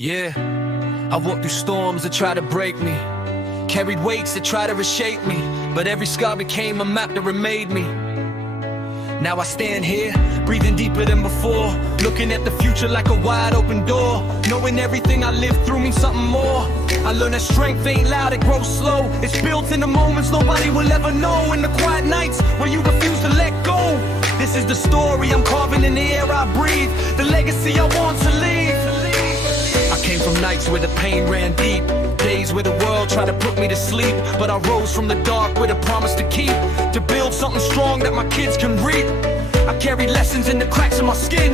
Yeah, I walked through storms that tried to break me, carried weights that tried to reshape me, but every scar became a map that remade me. Now I stand here, breathing deeper than before, looking at the future like a wide open door, knowing everything I lived through means something more. I learned that strength ain't loud, it grows slow. It's built in the moments nobody will ever know, in the quiet nights where you refuse to let go. This is the story I'm carving in the air I breathe, the legacy I want to leave. I came from nights where the pain ran deep, days where the world tried to put me to sleep, but I rose from the dark with a promise to keep, to build something strong that my kids can reap. I carried lessons in the cracks of my skin,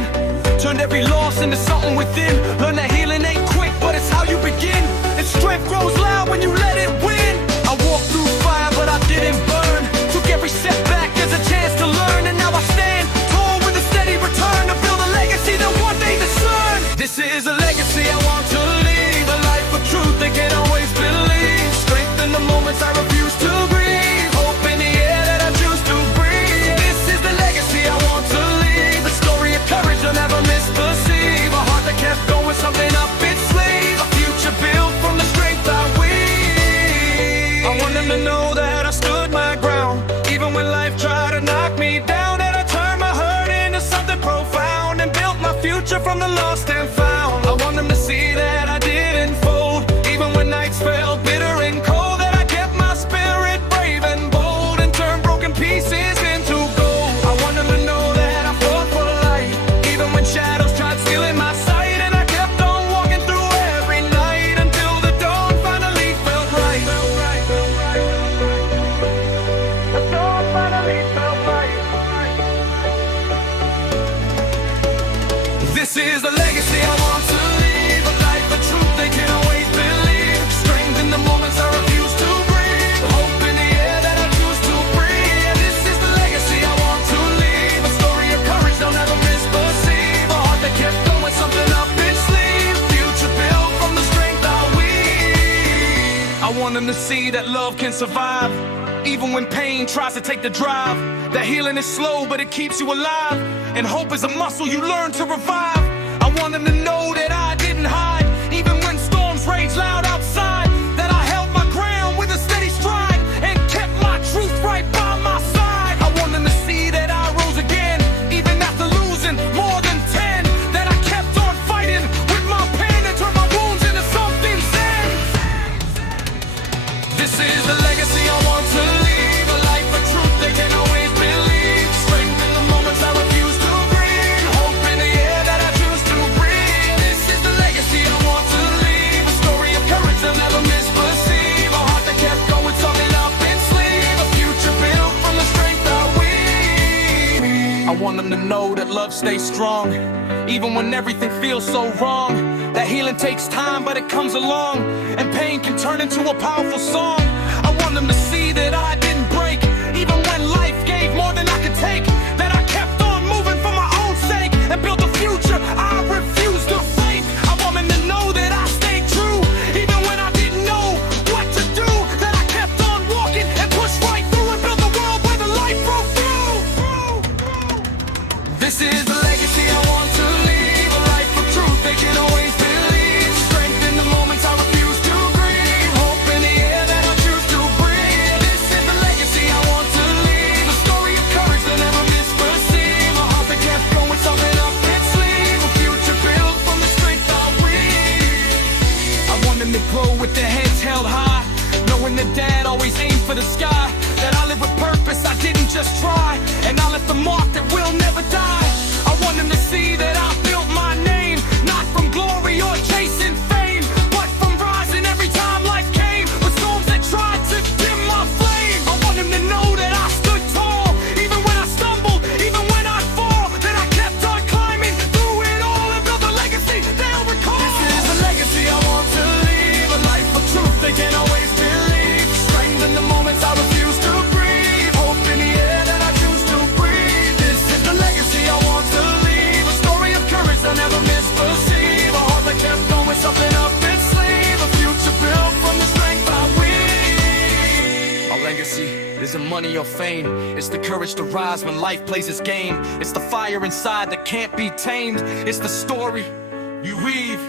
turned every loss into something within. Learned that healing ain't quick, but it's how you begin, and strength grows loud when you let it win. I walked through fire, but I didn't burn, took every setback as a chance to learn, and now I stand tall with a steady return, to build a legacy that one day discern. This is a legacy I want to leave, a life of truth they can't always believe, strength in the moments I refuse to breathe, hope in the air that I choose to breathe. This is the legacy I want to leave, a story of courage I'll never misperceive, a heart that kept going, something up its sleeve, a future built from the strength I weave. I want them to know that I stood my ground, even when life tried to knock me down, that I turned my hurt into something profound, and built my future from the lost and found. I want them to see that I didn't fold, even when nights felt bitter and cold, that I kept my spirit brave and bold, and turned broken pieces into gold. I want them to know that I fought for light, even when shadows tried stealing my sight, and I kept on walking through every night, until the dawn finally felt right. The dawn finally felt right. This is the legacy I want to leave, a life of truth they can always believe, strength in the moments I refuse to breathe, hope in the air that I choose to breathe. This is the legacy I want to leave, a story of courage they'll never misperceive, a heart that kept going, something up its sleeve, future built from the strength I weave. I want them to see that love can survive, even when pain tries to take the drive, that healing is slow but it keeps you alive, and hope is a muscle you learn to revive. I want them to know that I didn't hide, even when storms rage loud outside, that I held my ground with a steady stride, and kept my truth right by my side. I want them to see that I rose again, even after losing more than 10, that I kept on fighting with my pen, and turned my wounds into something zen. This is the legacy I want to leave, a life of truth they can always believe, strength in the moments I refuse to breathe, hope in the air that I choose to breathe. This is the legacy I want to leave, a story of courage they'll never misperceive, a heart that kept going, something up its sleeve, a future built from the strength I weave. I want them to know that love stays strong, even when everything feels so wrong, that healing takes time but it comes along, and pain can turn into a powerful song. I want them to see that I didn't break, even when life gave more than I could take, that I kept on moving for my own sake, and built a future I refused to fake. I want them to know that I stayed true, even when I didn't know what to do, that I kept on walking and pushed right through, and built a world where the light broke through. This is the legacy I want to leave, a life of truth they can always believe, strength in the moments I refuse to breathe, hope in the air that I choose to breathe. This is the legacy I want to leave, a story of courage they'll never misperceive, a heart that kept going, something up its sleeve, a future built from the strength I weave. I want them to grow with their heads held high, knowing that dad always aimed for the sky, that I live with purpose, I didn't just try, and I left a mark that will never die. I want them to see that I built my name, not from glory or chasing fame, but from rising every time life came, with storms that tried to dim my flame. I want them to know that I stood tall, even when I stumbled, even when I fall, that I kept on climbing through it all, and built a legacy they'll recall. This is a legacy I want to leave, a life of truth they can always believe, strength in the moments I refuse to breathe, hope in the air that I choose to breathe. This is the legacy I want to leave, a story of courage I'll never misperceive, a heart that kept going, something up its sleeve, a future built from the strength I weave. Our legacy isn't money or fame, it's the courage to rise when life plays its game, it's the fire inside that can't be tamed, it's the story you weave.